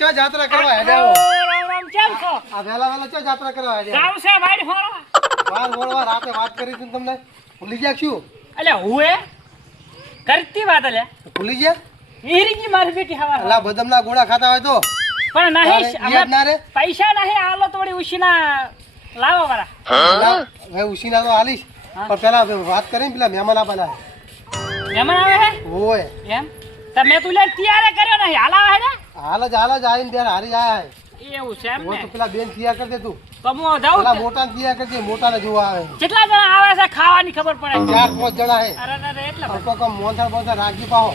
ચો જાત્રા કરવા હેડ્યા રામ રામ કેમ છો? આ વેલા વેલા ચો જાત્રા કરવા હેડ્યા જાવ છે વાડી ફોરવા. બોલવા રાતે વાત કરી હતી તમને ભૂલી ગયા શું? અલે હુએ કરતી વાત અલે ભૂલી ગયા? ઈરીજી મારી બેટી હવા અલા બદામના ગોળા ખાતા હોય તો પણ નહીં યાદ ના રે પૈસા નહીં આલો તો વળી ઉશીના લાવો વાળા. હવે ઉશીના તો આલીશ પણ પેલા વાત કરીને પેલા મહેમાન આપવાના મહેમાન આવે હે હોય એમ તમે તું લે તૈયાર કર્યો નહીં હાલા હે ને હાલ જ આવીને ત્યારે હારી જાય એવું છે એમ ને તો પેલા બેન તૈયાર કરી દે તું તો હું જાઉં પેલા મોટા તૈયાર કરજે મોટાને જોવા આવે કેટલા જણા આવે છે ખાવાની ખબર પડે 4-5 જણા હે અરે અરે એટલે તો કમ મોંથા રાખી પાહો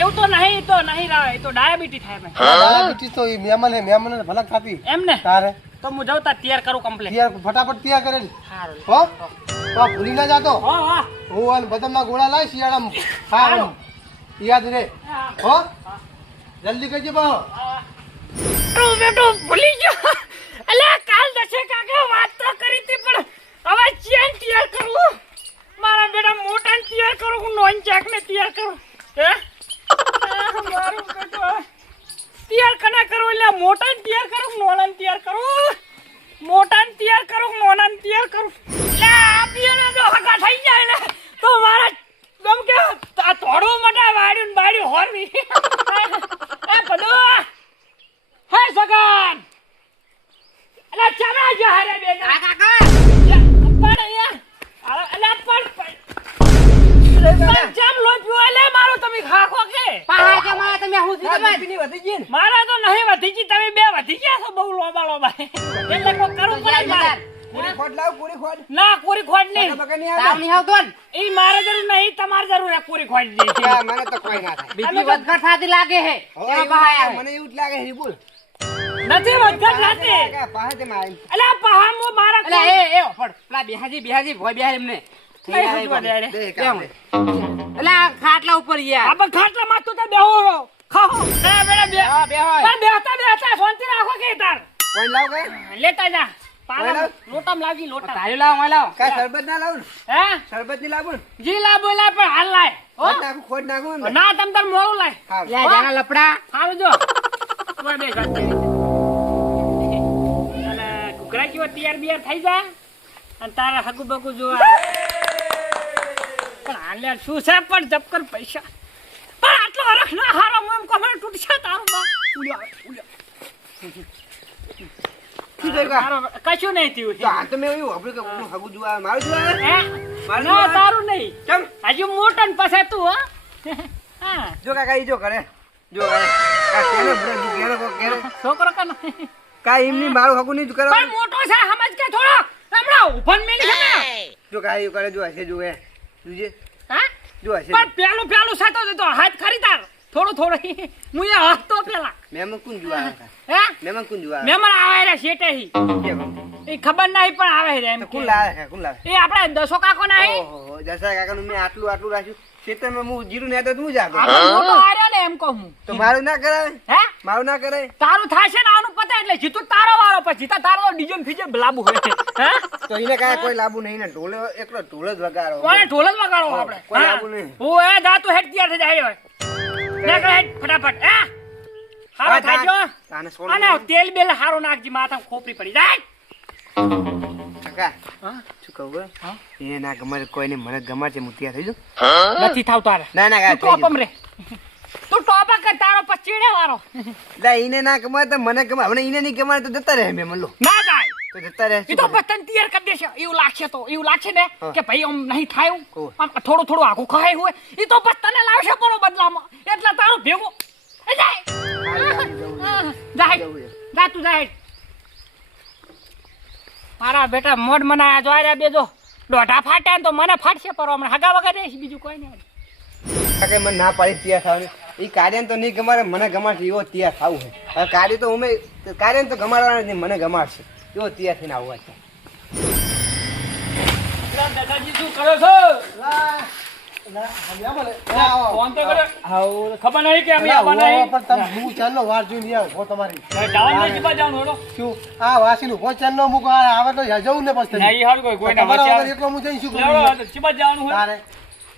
એવું તો નહીં રાવે એ તો ડાયાબિટીસ થાય ભાઈ ડાયાબિટીસ તો ઈ મહેમાન ભલક ખાતી એમ ને તારે તો હું જાઉં તાર તૈયાર કરું કમ્પ્લીટ તૈયાર ફટાફટ તૈયાર કરેલી સારું હો તો ભૂલી ના જાતો હો હો હું અને બદામના ગોળા લાવી શિયાળામાં હા યાદ રે હો જલ્દી કરજે પાહો બેટો ભૂલી ગયો અલે કાલ દશે કાકે વાત તો કરી હતી પણ હવે ચેન તૈયાર કરું મારા બેટા મોટા તૈયાર કરું હું નોન ચાક ને તૈયાર કરું હે મારું બેટો તૈયાર કના કરું એટલે મોટા તૈયાર કરું નોના તૈયાર કરું મોટા તૈયાર કરું નોના તૈયાર કરું લે આપીને જો હકા થઈ જાય ને તો મારા ગમ કે આ થોડો મોટા વાડ્યું બાડ્યું હોરવી એ બધો હે સગન અલા ચામડા જો હરે બેટા કાકા પણ અહીંયા અલા પણ જામ લોઈ પીવા લે મારો તમે ખાખો કે પાહા કે મારા તમે હું થી તમે વધી ગઈ ને મારા તો નહીં વધી ગઈ તમે બે વધી ગયા છો બહુ લોબા એટલે કો કરું પડે માર પૂરી ખોટ લાવ પૂરી ખોટ ના કોરી ખોડ નહીં બગા નહીં આવતો નહીં આવતો ને ઈ મારે જરૂર નહીં તમારે જરૂર હે કોરી ખોડ દે મને તો કોઈ ના થાય બીજી વધઘટ થાતી લાગે હે એમાં પાહા મને એવું જ લાગે હે બોલ નથી વધઘટ નથી કાકા પાહા તે મારી અલા પહામો મારા અલે એ ફડ પેલા બેહાજી ભોય બેહાર એમને અલે ખાટલા ઉપર ગયા આ ખાટલા માં તો બેહો રહો ખાઓ એ બેડા બે હા બેહો પણ બેહતા શાંતિ રાખો કે તાર કોઈ લાવ કે લેતા જા પાલા લોટામ લાગી લોટા તારે લાવ માં લાવ કા શરબત ના લાવ હે શરબત ની લાવ જી લા બોલા પણ હાલ લાય હો ખોટ નાખું ના તમ તાર મોળું લાય યા જાના લપડા હાલ જો ઓય બે ગાતે અલે કુકરા કેવો તૈયાર બિયાર થઈ જા અને તારા હગુ બગુ જો પણ હાલે શું છે પણ જપકર પૈસા પણ આટલો હરખ ના હારો એમ કમર તૂટશે તારું બા કશું નહીં થયું તો આ તો મેં એવું આપણે કે હું હગુ જોવા મારું જોવા હે ના તારું નહીં કેમ હજુ મોટન પાસે તું હા જો કાકા ઈ જો કરે જો કા કેને બડે કેને કો કેને છોકરો કન કા એમની મારું હગુ નહીં કરે પણ મોટો છે સમજ કે થોડો હમણાં ઉભન મેલી છે જો કા ઈ કરે જો હશે જો એ જોજે હા જો હશે પણ પેલું સાતો દેતો હાથ ખરી તાર થોડું હું એ હાથ તો પેલા મેમન કોણ જોવા હે મેમન કોણ જોવા મહેમાન આવે રે શેટે હી એ ખબર નહીં પણ આવે રે એમ કોણ લાવે એ આપણે દસો કાકો ના હે ઓહો દસા કાકા નું મેં આટલું રાખ્યું ખેતરમાં હું જીરું ને તો હું જાગો આપણે મોટો આર્યા ને એમ કહું હું તો મારું ના કરાય હે મારું ના કરે તારું થાશે ને આનું પતા એટલે જીતું તારો વારો પછી જીતા તારો ડીજન ફીજે લાબુ હોય હે તો એને કાંઈ કોઈ લાભ નહીં ને ઢોલે એકલો ઢોલ જ વગાડો કોને ઢોલ જ વગાડો આપણે કોઈ લાભ નહીં ઓ એ દાતું હેડ તૈયાર થઈ જાય હોય નીકળ હેડ ફટાફટ હે હારો થાજો તાને સોળ અને તેલ બેલ હારો નાખજી માથા ખોપરી પડી જાય કાકા હા શું કહું એ ના ગમે કોઈને મને ગમે છે હું તૈયાર થઈ નથી થાવ તારે ના ના તું ટોપમ રે તું ટોપા કર તારો પચીડે વારો જા ઈને ના ગમે તો મને ગમે હવે ઈને નહીં ગમે તો જતા રહે મેં મલ્લો ના જાય તો જતા રહે એ તો પતન તૈયાર કરી દેશે એવું લાગશે ને કે ભાઈ આમ નહીં થાય ઓહ. આમ થોડું આખું ખાય હોય એ તો બસ તને લાવશે પણ બદલામાં એટલે તારું ભેગું એ જાય જા તું જાય મારા બેટા મોઢ મનાયા જો આર્યા બેજો દોઢા ફાટ્યા ને તો મને ફાટશે પર હમણાં હગા વગર રહીશ બીજું કોઈ નહીં કાકા મને ના પાડી તૈયાર થવાની એ કાર્યન તો નહીં ગમાડે મને ગમાડશે એવો તૈયાર થવું છે હવે કાર્ય તો ઉમે કાર્યન તો ગમાડવાના નહીં મને ગમાડશે એવો તૈયાર થઈને આવવા છે દાદાજી શું કરો છો ફોન તો કરે ખબર નહીં કે અમે આવવાના હી. પણ તમે હું ચાલનો વાર જોઈને આવો તમારી જવાનું નહીં જવાનું હેડો શું આ વાસીનું ભોજ ચાલનો મૂકો આવે તો જવું ને પછી નહીં હાલ કોઈ ના તમારા વચ્ચે વગર એકલો હું જઈને શું કરું લેવડો ચીબા જવાનું હોય તારે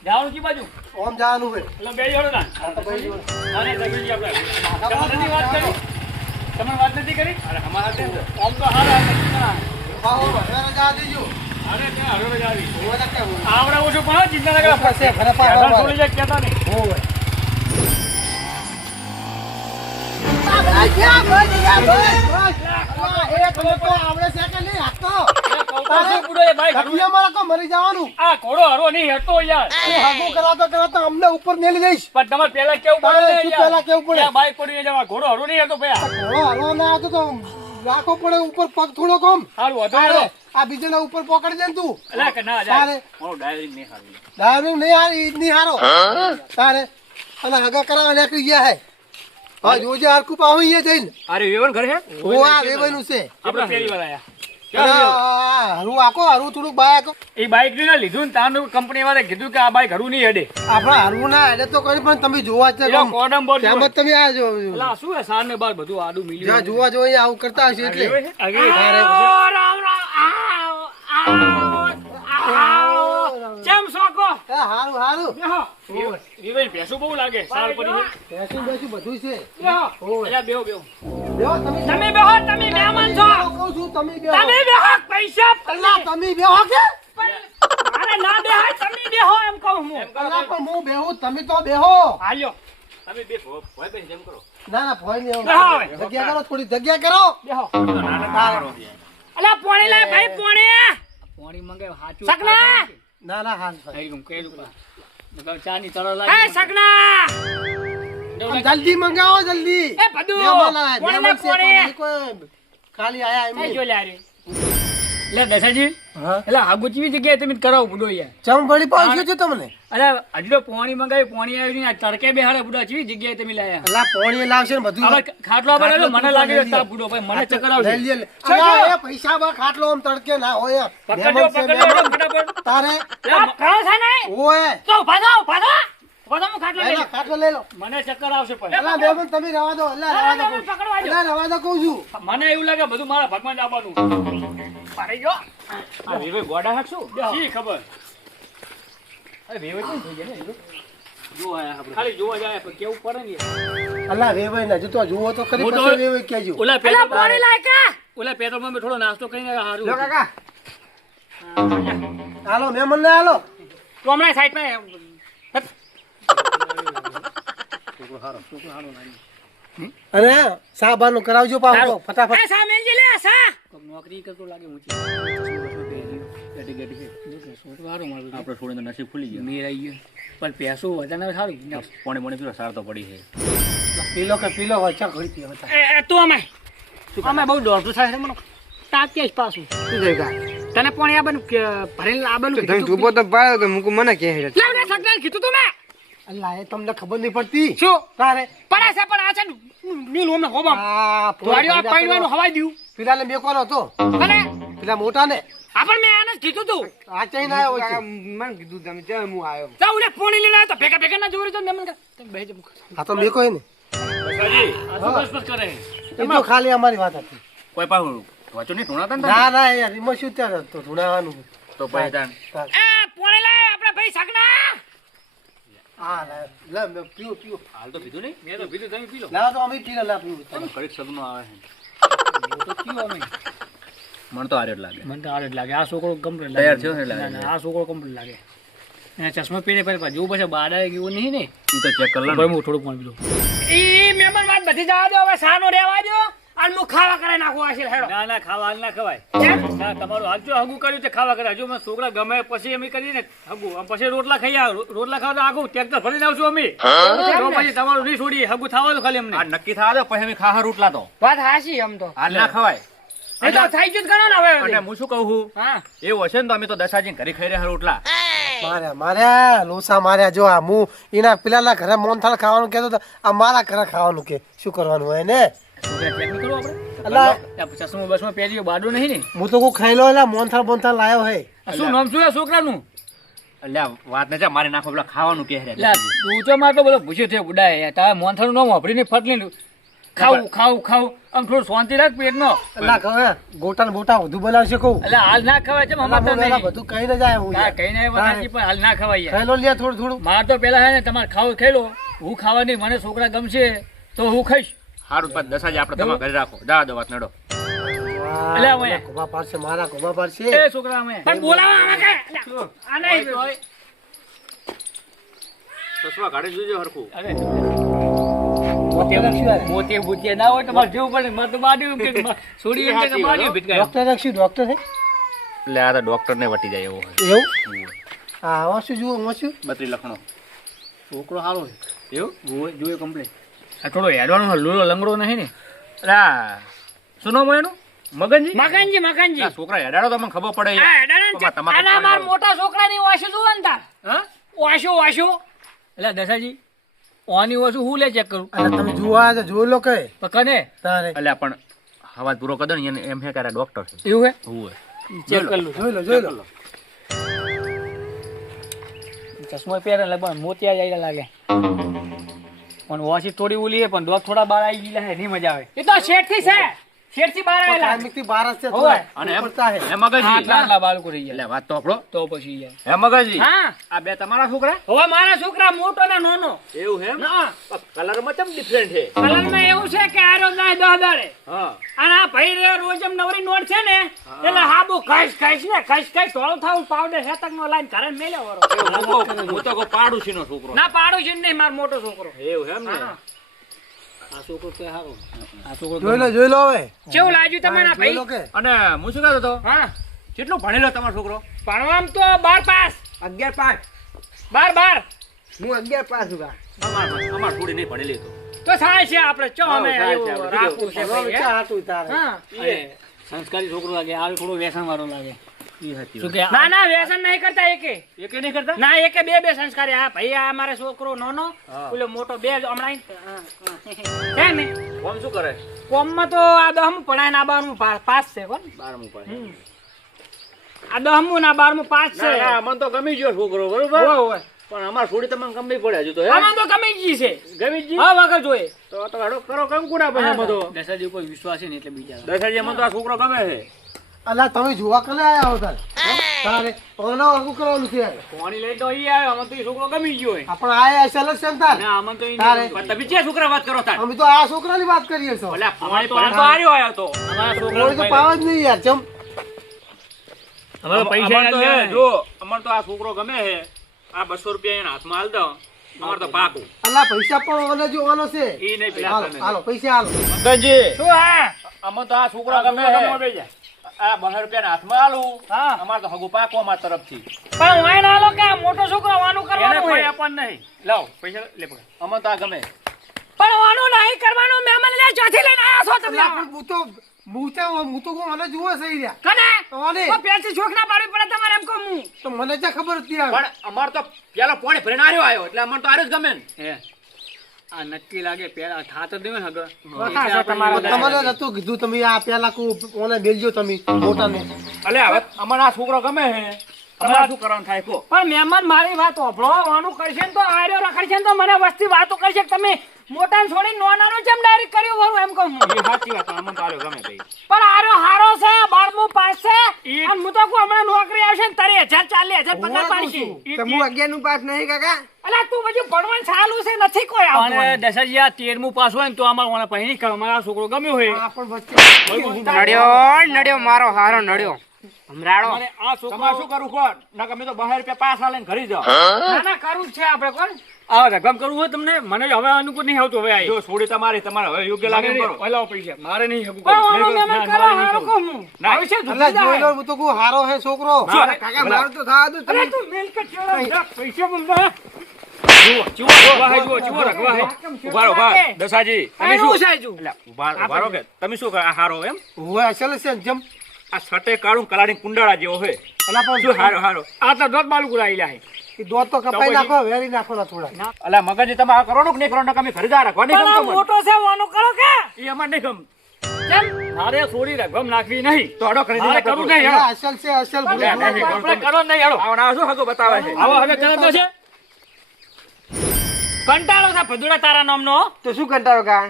જવાનું ચી બાજુ ઓમ જવાનું હોય એટલે બે જોડો ના આ તો ભાઈ જોડે. અને તગીજી આપણે જવાની વાત કરી તમે વાત નથી કરી અરે અમારા છે ને ઓમ તો હારા ના બાહો હવે રજા દેજો અરે ત્યાં હવે મજા આવી ઓય ના કેવું આવડા ઓછું પણ ચિંતા ના કરો પાસે ઘરે પા હેઠળ છોડી જાય કહેતા નહીં ઓય મરી જવાનું આ ઘોડો હરો નહીં હેઠતો યાર હાગું કરાતો અમને ઉપર મેલી જઈશ પણ તમારે પહેલા કેવું તારે પડે શું પહેલા કેવું પડે? ત્યાં બાઈક પડી જાય ઘોડો હરો નહીં હેઠતો ભયા ઘોડો હલવો ના આવતો તો રાખવો પડે ઉપર પગ થોડો કમ સારું વધુ તારે હેડો આ બીજાના ઉપર પકડી દે ને તું એટલે કે ના તારે જાય મારો ડાયરી નહીં હારી ડ્રાઈવરિંગ નહીં હારી ઈદ નહીં હારો તારે અને હગા કરાવવા નીકળી ગયા હે હા જોજે હરકું પાવું અહીંયા જઈને અરે વેવન ઘર હે ઓ આ વેવાઈનું છે આપણે પહેલી વાર આયા હરું આકો હરું થોડુંક બાય આકો એ બાઈક ને લીધું ને તાનું કંપની વાળા કીધું કે આ બાઈક હરું નહીં હેડે આપણા હરવું ના એટલે તો કરી પણ તમે જોવા જ એનો કોડમ બોર્ડ ત્યાં જ તમે આ જો અલા શું હે સાર ને બાર બધું આડું મિલ્યું જ્યાં જોવા જોઈએ આવું કરતા હશે એટલે કેમ સોકો હારું હારું બેહો વિવેન ભેંસું બહુ લાગે સાર પડી છે બેસું બેસું બધું છે બેહો અલા બેહો બેહો બેહો તમે બેહો તમે મહેમાન છો કહું છું તમે બેહો તમે બેહો પૈસા અલ્લા તમે બેહો કે અરે ના બેહો તમે બેહો એમ કહું હું અલ્લા પણ હું બેહું તમે તો બેહો હાલ્યો તમે બેહો ભોય બેન જેમ કરો ના ના ભોય નહીં બેહો હવે. જગ્યા કરો થોડી જગ્યા કરો બેહો અલા પોણી લાય ભાઈ પોણી મંગાવ હાચું સકના ના ના હાલ ચા ની તળો લાગે હે સકના જલ્દી મંગાવો જલ્દી એ ભદુ મહેમાન આયા, પોણી મહેમાન છે, પોણી કોઈ ખાલી આયા એમ એ નહીં. જો લે રે લે દસાજી હા એટલે આગુ ચીવી જગ્યાએ તમે કરાવો બુડો યાર ચમ ભળી પહોંચ્યો છે તમને અરે હજુ પોણી મંગાવી પોણી આવી ને તડકે બેહાડે બુડા ચીવી જગ્યાએ તમે લાયા અલ્લા પોણી લાવશે ને બધું હવે ખાટલો બનાવ્યો મને લાગે લઈ લ્યો. તા બુડો ભાઈ મને ચક્કર આવશે લઈ લ્યો. અલ્લા, એ પૈસા બા ખાટલો આમ તડકે ના હોય પકડજો મહેમાન છે, પકડજો મહેમાન. ફટાફટ તારે ઘણો છે ને ઓય તો ભાગો ભાગો હું ખાટલો લઈ અલ્લા, લઉં. ખાટલો લઈ લો મને ચક્કર આવશે પણ અલ્લા મહેમાન તમે રવા દો અલ્લા રવા દો મહેમાન પકડવા દો. અલ્લા રવા દો કહું છું મને એવું લાગે બધું મારા ભગવાન જ આવવાનું પાડી ગયો આ વેવે ગોડા હાકશું શી ખબર અરે વેવે કેમ થઈ ગયા ને જો આયા આપણે ખાલી જોવા જાય પણ કેવું પડે ને યાર. અલ્લા વેવાઈ ના જો તો જુઓ તો ખરી હું તો- પછી વેવાઈ કહેજો ઓલા પેટ્રોલ પાણી લાય કા ઓલા પેટ્રોલમાં મેં થોડો નાસ્તો કરીને હારું લો કાકા હાલો મહેમાન ને હાલો તો હમણાં સાઈડમાં અને સાબાનું કરાવજો પાછો ફટાફટ એ સામે જ લે સા નોકરી કરતો લાગે ઊંચી આપણે છોડીને નસીબ ખુલી ગયો મેર આવી ગયો પણ પૈસો વધારે સારું પોણી પોણી પીલો સાર તો પડી છે પીલો કે પીલો વચ્ચા ઘડી પીવો તું અમે બહુ દોડતું થાય છે મને તાક્યા જ પાછું શું થયું કા તને પણ આ બનું ભરેલ આ બનું તમે ડૂબો તો પાડ્યો કે મૂકું મને કે હેડે લાવ ને સગડાને કીધું તું મેં અલ્લા એ તમને ખબર નહીં પડતી શું તારે પડે છે પણ આ છે નીલ ઓમને હોબમ આ તોડ્યો આ પાડવાનું હવાઈ દીધું પેલાને મેકોનો હતો અને પેલા મોટા ને આપણ મેં આને જ કીધું તું આ ચઈને આવ્યો હોય છે. મને કીધું તમે ત્યાં હું આવ્યો જા ઉલે પોણી લઈને આવ્યો તો ભેગા ભેગા ના જોરે તો મેમન કા તમે બેહી જાવ આ તો મેકો ને આ તો બસ બસ કરે એ તો ખાલી અમારી વાત હતી કોઈ પાછું વાંચો નહીં ટોણાતા ને ના ના યાર એમાં શું ત્યાં તો ધૂણાવાનું તો પછી તાન એ પોણી લાય આપણે ભાઈ સગના હા લે લે પીવો પીવો હાલ તો પીધું નહીં મેં તો પીધું તમે પી લો ના તો અમે પીલા લા પીવું તમે ઘડીક સગનું આવે છે તો પીવો અમે મને તો આરે જ લાગે મને તો આડે જ લાગે આ છોકરો કમ્પ્લીટ તૈયાર થયો ને લાગે. ના, ના, આ છોકરો કમ્પ્લીટ લાગે એને ચશ્મા પહેરે પહેરે જેવું પછી બાડા જેવું નહીં ને ઈ તો ચેક કર લે ભાઈ હું થોડું પાણી પીલો એ મહેમાન વાત બધી જવા દો હવે સાનો રહેવા દો અને હું ખાવા કરે નાખું આશીર હેડો ના ના ખાવા હાલ ના ખવાય કેમ? ના તમારું હાલ જો હગું કર્યું છે ખાવા કરે હજુ અમે છોકરા ગમે પછી અમે કરીએ ને હગું આમ પછી રોટલા ખાઈ રોટલા ખાવા તો આગું ટ્રેક્ટર ભરીને આવશું અમે તો પછી તમારું નહીં છોડીએ હગું થવા દો ખાલી અમને આ નક્કી થવા દો પછી અમે ખાવા રોટલા તો વાત હાશી આમ તો હાલ ના ખવાય એ તો થઈ ગયું જ ગણો ને હવે અને હું શું કહું છું હા એવું હશે ને તો અમે તો દસાજી ઘરે ખાઈ રહ્યા રોટલા માર્યા માર્યા લોસા માર્યા જો આ હું એના પેલાના ઘરે મોનથાળ ખાવાનું કહેતો તો આ મારા ઘરે ખાવાનું કે શું કરવાનું હોય ને છોકરા ચેક નહીં કરવું આપણે અલા ત્યાં ચશ્મા બસમાં પહેરી બાડું નહીં ને હું તો કોઈ ખાઈ લો એટલે મોનથાળ બોનથાળ લાયો હે આ શું નામ શું છે છોકરાનું એટલે વાત ને મારે નાખો પેલા ખાવાનું કે લે તું તો મારે તો બધો ભૂસ્યો થયો બુડાય તારે મોનથાનું નામ વાપરીને ફટલી ખાવું ખાવું ખાવું આમ થોડું શાંતિ રાખ પેટનો અલ્લા કહે ગોટા ને બોટા વધુ બનાવશે કહું એટલે હાલ ના ખવાય છે અલ્લા અમારે તો હું પેલા નહીં બધું કઈ ન જાય હું હા કઈ નહીં બનાવી પણ હાલ ના ખવાય યાર ખાઈ લો લે થોડું થોડું મારે તો પેલા હે ને તમારે ખાવું ખાઈ લો હું ખાવાની મને છોકરા ગમશે તો હું ખાઈશ સારું પછી દસાજી આપણે તમારા ઘરે રાખો જા દો વાત નડો અલ્યા ઓય. ઘોમા પાડશે મારા ઘોમા પાડશે એ છોકરા અમે પણ બોલાવા આમાં કે આ નહીં સસવા ગાડી જોજો હરખું અરે મોતી બુચે ના હોય તમારે જેવું પડે મત બાડ્યું કે છોડી એમ કે બાડ્યું ભીટકાય ડોક્ટર રાખશું ડોક્ટર છે એટલે આ તો ડોક્ટર ને વટી જાય એવો હોય એવું હા આમાં શું જુઓ આમાં શું બત્રી લખણો છોકરો સારો છે એવું જોયો કમ્પ્લીટ આ થોડો હેડવાનો લૂલો લંગડો નહીં ને અલા સુનો એનું મગનજી મકાનજી આ છોકરા હેડાડો તો મને ખબર પડે આ હેડાના આના માર મોટા છોકરાની વાશો જોવો ને તાર હા વાશો એટલે દસાજી ઓની વસ્તુ હું લે ચેક કરું અને તમે જોવા તો જોઈ લો કે પણ કને તારે એટલે પણ હવા પૂરો કદો ને એને એમ હે કે ડોક્ટર છે એવું હે હું ચેક કરી લો જોઈ લો ચશ્મો પહેરે લગભગ મોતિયા જાય લાગે પણ વાશી થોડી ઉલી હે પણ ડોક થોડા બહાર આવી ગયેલા હે નહીં મજા આવે એ તો શેઠથી છે શેઠથી બહાર આવેલા કાયમિકથી બાર જ છે હોય. અને એમ પડતા હે હે મગજી આટલા બાળકો રહી એટલે વાત તો આપણો તો પછી યાર હે મગજી હા આ બે તમારા છોકરા હવે મારા છોકરા મોટો ને નાનો એવું હે હા કલર માં કેમ ડિફરન્ટ છે કલરમાં એવું છે કે આરો જાય 10 દાડે હા અને આ ભાઈ રે રોજ એમ નવરી નોટ છે ને એટલે હાબુ ખાઈશ થોડું થાવું પાવડર હેતક નો લાઈન ઘરે મેલ્યો વરો હું તો કો પાડુશી નો છોકરો ના પાડું છું નહીં મારો મોટો છોકરો એવું એમ ને હા. આ છોકરો કે હારો આ છોકરો જોઈ લો હવે કેવું લાગ્યું તમારા જોઈ લો ભાઈ કે અને હું શું કહેતો હતો હા કેટલું ભણેલો તમારો છોકરો ભણવામાં તો 12 પાસ 11 પાસ 12 હું 11 પાસ છું અમાર થોડી નહીં ભણેલી તો થાય છે આપણે ચો અમે થાય છે, એવું આપણે રાખવું છે હવે ભાઈ, હે? ક્યાં હાટું તારે હા સંસ્કારી છોકરો લાગે આ થોડો વ્યસન વાળો લાગે શું કે ના ના વ્યસન નહીં કરતા એકે એકે નહીં કરતા ના એકે બે સંસ્કારી આ ભાઈ આ મારે છોકરો નાનો હા. ઓલો મોટો બે હમણાં હે ને કોમ શું કરે કોમમાં તો આ 10મું ભણાય ને આ 12મું પાસ છે કોણ 12મું પડે આ 10મું ને આ 12મું પાસ છે ના ના મને તો ગમી ગયો છોકરો બરોબર હોય હોય પણ અમાર થોડી તમને ગમી પડે હજુ તો હે આમાં તો ગમી જ છે ગમી જી હા વગર જોઈએ તો હેડો કરો કેમ કુડા પછી એમાં તો દસાજી ઉપર વિશ્વાસ છે ને એટલે બીજા દસાજી મને તો આ છોકરો ગમે છે અલા તમે જોવા કલે આયા હો તારે ઓનો આગુ કરવાનું છે પાણી લઈ તો ઈ આવ્યો આમાં તો ઈ છોકરો ગમી ગયો હોય આપણે આયા સેલેક્શન તાર ના આમાં તો ઈ તારે. નહીં. પણ તમે જે છોકરા વાત કરો તાર અમે તો આ છોકરાની વાત કરીએ છો એટલે પાણી તો પડે તો આર્યો આયો તો અમારા કોઈ તો છોકરાને પાવ જ નહીં યાર ચમ અમારે પૈસા અમાર તો ના હે, લે. જો અમાર તો આ છોકરો ગમે છે આ 200 રૂપિયા એના હાથમાં હાલ દો અમાર તો પાકું અલા પૈસા પણ ઓને જો ઓનો છે ઈ નહીં પેલા હાલો હાલો પૈસા હાલો ગંજી શું હા અમાર તો આ છોકરો ગમે છે આ 200 રૂપિયા હાથમાં હાલું હા. અમાર તો હગું પાકો અમાર તરફથી પણ વાય ના લો કે આ મોટો છોકરો વાનું એને કરવાનું કોઈ હોય આપણ નહીં લાવ પૈસા લે પકડ અમાર તો આ ગમે પણ વાનું નહીં કરવાનું મહેમાન લે ચોથી લઈને આયા છો તમે અલા પણ હું તો મને જુઓ સહી રહ્યા કને ઓને તો પેલથી છોક ના પાડવી પડે તમારે એમ કહું હું તો મને ક્યાં ખબર હતી યાર પણ અમાર તો પેલો પોણી ભરીને આર્યો એટલે અમાર તો આર્યો જ ગમે ને હે આ નક્કી લાગે પેલા થાત જ દેવે હગર તમારે નતું કીધું તમે આ પેલા ઓને બેલજો તમે મોટાને અલે હવે અમાર આ છોકરો ગમે છે અમાર શું કરવાનું થાય કો પણ મહેમાન મારી વાત ઓભળો વાનું કરશે ને તો આર્યો રખડશે ને તો મને વસ્તી વાતો કરશે કે તમે મોટા ને છોડી નોનાનો જેમ ડાયરેક્ટ કર્યું વરું એમ કહું હું એ સાચી વાત અમને તો આર્યો ગમે ભાઈ પણ આર્યો હારો છે 12મું પાસ છે અને હું તો કહું હમણાં નોકરી આવશે ને તારે 1000 40,000 પગાર પાડશે તો હું 11 નું પાસ નહીં કાકા અલા તું બધું ભણવાનું ચાલુ છે નથી કોઈ આવતું અને દસાજી આ 13મું પાસ હોય ને તો અમાર ઓને પહેરી કર અમારા છોકરો ગમ્યો હોય આ પણ વચ્ચે નડ્યો મારો હારો નડ્યો હમરાડો અને આ છોકરો તમારે શું કરવું કોણ ના તમે તો 200 રૂપિયા પાસ આલે ઘરે જાઓ ના ના કરવું જ છે આપણે કોણ આ રકમ કરવું હોય તમને મને હવે અનુકૂળ નહીં આવતું હવે જો છોડી તમારે હવે યોગ્ય લાગે એમ કરો ઓલા પૈસા મારે નહીં હકું પણ વાનું મહેમાન કરવા હારો કહું હું ના. ભવિષ્ય અલા જુદી જોઈ જાય લો હું તો કહું હારો હે છોકરો કાકા મારું તો થવા દો અરે તું મેલ કે ચેડા પૈસા બંધા ચીવો રખવા હે જુઓ ચીવો રખવા હે ઉભા રહો, ઉભા દસાજી તમે શું એટલે ઉભા રહો કે તમે શું આ હારો એમ હોય સેલેક્શન જમ આ સટે કાળું કલાડી કુંડાળા જેવો હોય અલા પણ શું હારો હારો આ તો દોત બાલુ કરાયેલા હે એ દોત તો કપાઈ નાખો વેરી નાખો ના થોડા અલા મગજ તમે આ કરો કે નહીં કરો તમે ઘરે જા રાખવા નહીં પણ આ ગમતો મોટો છે વાનું કરો કે એ અમાર નહીં ગમ કેમ મારે થોડી રકમ નાખવી નહીં તો અડો કરી મારે કરવું નહીં, હેડો. અલા, અસલ છે અસલ ભૂલ. આપણે કરો નહીં હેડો આવો શું હગો બતાવે છે આવો હવે ચાલ તો છે કંટાળો છે ભદુડા તારા નામનો તો શું કંટાળો કા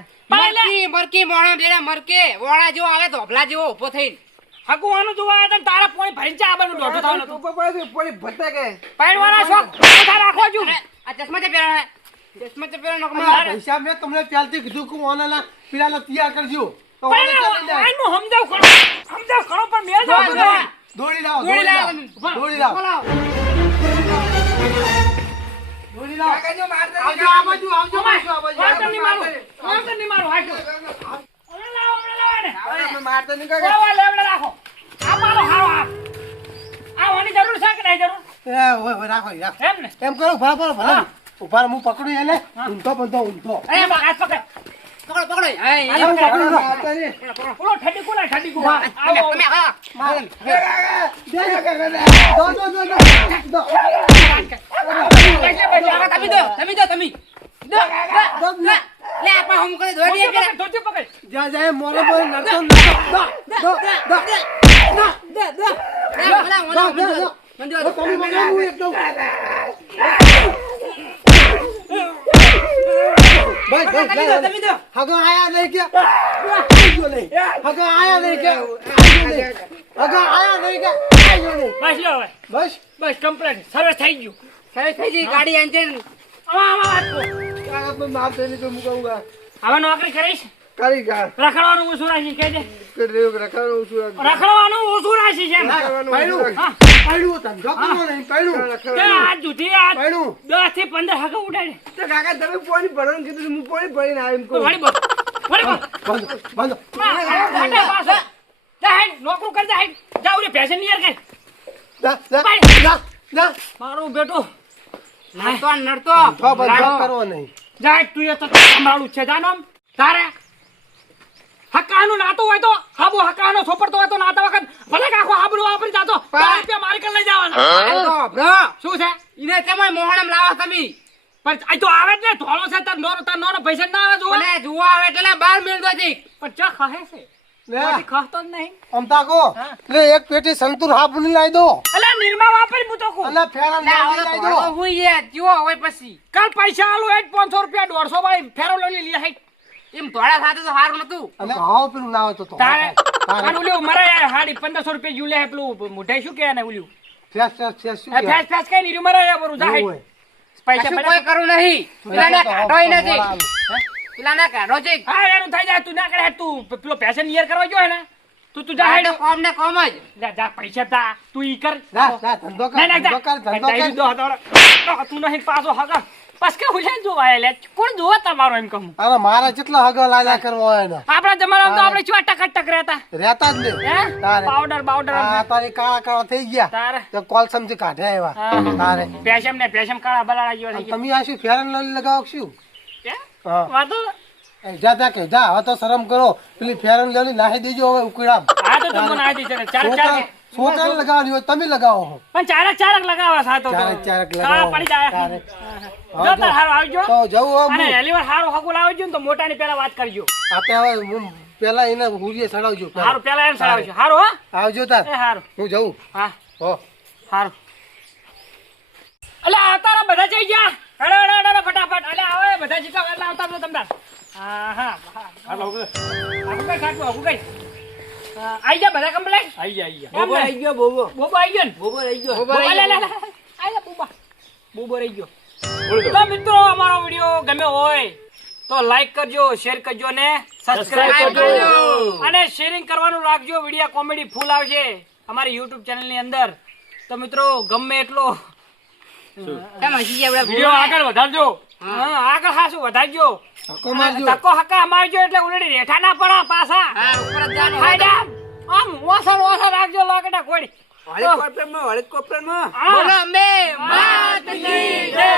મરકી મોણો બેડા મરકે વોળા જેવો આવે ધોપલા જેવો ઉભો થઈને હકુવાનું જોવા આવ્યા હતા ને તારા પોણી ભરીને ચા આબાનું દોઢું થવાનું હતું. પોણી ભટકે કે પહેરવાના શોખ બધા રાખો છું આ ચશ્મા તે પહેરા ચશ્મા તે પહેરા અલા, નકમાં પૈસા મેં તમને ત્યારથી કીધું કે ઓનાના પેલાને તૈયાર કરજો તો પણ વાંધો ચાલી જાય. આનું સમજાવ ખરો પણ મેં જાવ દોડી લાવો દોડી લાવો તમે. દોડી લાવો બોલાવો. દોડી લાવો કાકાજી મારતા આવજો આ બાજુ આવજો પાછું આ બાજુ. વાંધો નહીં મારું હાચો હમણાં લાવો ને અમે મારતા નહીં કાકા. લાવો લેવડે રાખો આ મારો હારો આ વાની જરૂર છે કે નહીં જરૂર એ ઓય રાખો ઈ રાખો એમ ને એમ કરો ભલા ઉભા રહો, હું પકડું એને ઊંધો બંધો ઊંધો અરે હાથ પકડ પકડો પકડો હા, એ. હું પકડું છું. મારતા નહીં. બોલો ઠડી કુ તમે, આવો તમે, હા. દો. તમે દો તમે દો તમે દો લે આપણે હમ કરે દોડી પેલા ધોતી પકડ જ્યાં જાય મોરો બોલ નડતો દો દો દો તમે મને હું એકદમ બસ તમે દો હગો આયા નહીં કે હગો આયા નહીં કે હગો આયા નહીં કે બસ લો હવે બસ બસ કમ્પ્લીટ સર્વિસ થઈ ગયું સર્વિસ થઈ ગઈ ગાડી એન્જિન આવા કાકા મારતે નહીં તો મુકાઉંગા હવે નોકરી કરીશ કરી ગા રખડવાનું ઓછું રાખી કહેજે રખાવાનું છું રખડવાનું ઓછું રાખી છે પાડ્યું હા પાડ્યું ધંધો કરવો નહીં પાડ્યું તે આજ સુધી આ પાડ્યું 10 થી 15 હગા ઉડાડે તો કાકા તમે પાણી ભરવાનું કીધું હું પાણી ભરીને આવીને તો કહું. વળી બોલ વળી બોલ બંધો ઘાટે પાછો જા હેડ નોકરું કર જા હેડ જાવ રે પેશન નિયર કર જા મારું બેટું નડતો નડતો તો બંધો કરવો નહીં જા હેડ તું એ તો સંભાળું છે જા નામ તારે હક્કાનું નાતો હોય તો હાબો હક્કાનો છોપડતો હોય તો નાતા વખત ભલે કાખો હાબલો વાપરી જાતો 10 રૂપિયા મારી કર લઈ જવાના બ્રો શું છે ઈને તમે મોહણમ લાવો તમે પણ આ તો આવે જ ને ધોળો છે તાર નોનો પૈસા ના આવે જો અને જુઓ આવે એટલે બહાર મેળતો હતી પણ ચા ખાહે છે કોઈ ખાતો જ નહીં અમતા કો લે એક પેટી સંતુર હાબુની લાવી દો અલા નિર્મા વાપરી હું તો કહું અને ફેરા લાવી દો હું યાર જુઓ હવે પછી કાલ પૈસા આલું હેડ 500 રૂપિયા 150 વાળી ફેરો લઈ લી હેડ એમ થોડા સાથે તો સારું નતું અને હાવ પેલું લાવો તો તારે અને ઓલું મરે યાર હાડી 1500 રૂપિયા યુ લે પેલું મોઢાઈ શું કે ને ઓલું ફેસ શું ફેસ ફેસ કઈ નહીં મરે યાર બરું જા હેડ પૈસા કશું પડે કોઈ કરું નહીં પેલાને કાઢોય નથી પેલાને કાઢો છે હા એનું થઈ જાય તું ના કરે તું પેલો પેશન નિયર કરવા જો હે ને તું જા હેડ કોમ ને કોમ જ જા પૈસા તા તું ઈ કર જા ધંધો કર ના ધંધો કર ધંધો કર તું નહીં પાછો હગા બસ કે હું લઈને જોવા લે કોણ જોવા તમારો એમ કહું અરે મારા કેટલા હગા લાયલા કરવા હોય ને આપણા જમાનામાં તો આપણે ચુવા ટક રહેતા રહેતા જ હે નહીં તારે પાવડર આ તારી કાળા કાળા થઈ ગયા તારે તો કોલસમ થી કાઢ્યા એવા હા. તારે પેશમ કાળા બલાડા જેવા થઈ તમે આ શું ફેરન લઈ લગાવો કે શું ગયા હા વાતો એ જા કે જા હવે તો શરમ કરો પેલી ફેરન લઈ નાખી દેજો હવે ઉકળામ આ તો તમને આ દી ચાર છોકરા લગાવવાની હોય તમે લગાવો છો. પણ ચારક લગાવવા સાતો ચારક કાળા લગાવો પડી જાય ચારક. જો તાર હારો આવજો તો જવું હવે અને હું. પહેલી વાર હારો હગુલ આવજો ને તો મોટાની પેલા વાત કરજો આપણે હવે હું પેલા એને હુરીએ ચડાવજો પેલા. હારો પેલા એમ સડાવજો હારો હા આવજો તાર એ હારો હું જઉં હા હો હારો અલે આવતારા બધા જઈ ગયા અરે ફટાફટ અલે આવે બધા જીતા એટલે આવતા રહો તમદાર હા હા હાલો આગુ કઈ કાટો આગુ કઈ આઈ જા બધા કમ્પ્લેટ આઈ જા બોબો આઈ ગયો બોબો આઈ ગયો ને બોબો આઈ ગયો બોબો આઈ જા બોબો રહી ગયો તો મિત્રો અમારો વિડિયો ગમે હોય તો લાઈક કરજો શેર કરજો ને સબસ્ક્રાઇબ કરજો અને શેરિંગ કરવાનું રાખજો વિડિયો કોમેડી ફૂલ આવશે અમારી YouTube ચેનલ ની અંદર તો મિત્રો ગમે એટલો વિડિયો આગળ વધારજો હા આગળ હાસું વધારજો ધક્કો મારજો ધક્કો હક્કા મારજો એટલે ઉલડી રેઠા ના પડે પાછા હા ઉપર જ જાનું ફાયદા આમ ઓસર રાખજો લોકેટા કોડી વાળી કોપરામાં હા. બોલો અંબે માત કી જય